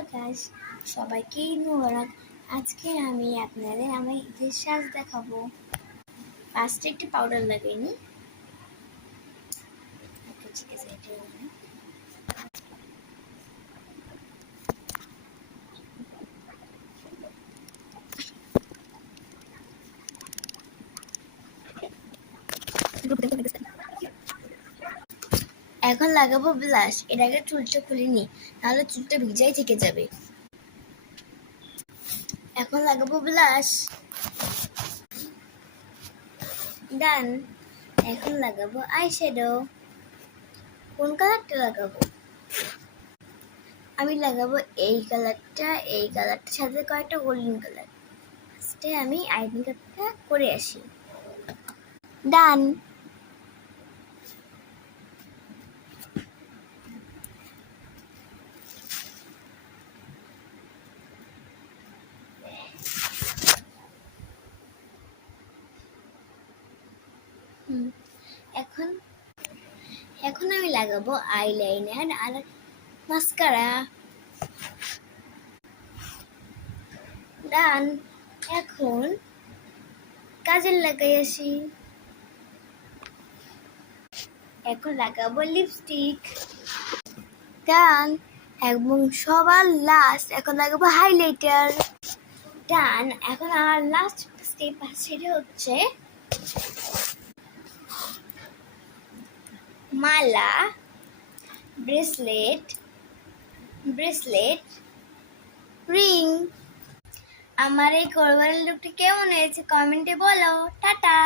Hello guys, সবাইকেই মোবারক। আজকে আমি আপনাদের আমার ঈদের সাজ দেখাবো। ফার্স্টে একটি পাউডার লাগাই নি। ওকে, ঠিক আছে, এটাই নিলাম। এখন লাগাবো ব্লাশ। এর আগে চুলটা খুলিনি, নাহলে চুলটা ভিজাই থেকে যাবে। এখন লাগাবো ব্লাশ। ডান। এখন লাগাবো আইশ্যাডো। কোন কালারটা লাগাবো? আমি লাগাবো এই কালারটার সাথে কয়েকটা গোল্ডেন কালার। ফার্স্টে আমি আই মেকআপটা করে আসি। ডান। এখন এখন আমি লাগাবো আইলাইনার আর মাস্কারা। ডান। এখন কাজল লাগাই আসি। এখন লাগাবো লিপস্টিক। ডান। এবং সবার লাস্ট এখন লাগাবো হাইলাইটার। ডান। এখন আমার লাস্ট স্টেপ আছে, সেটা হচ্ছে মালা, ব্রেসলেট, রিং। আমার এই কোরবানির লুকটা কেমন হয়েছে কমেন্টে বলো। টাটা।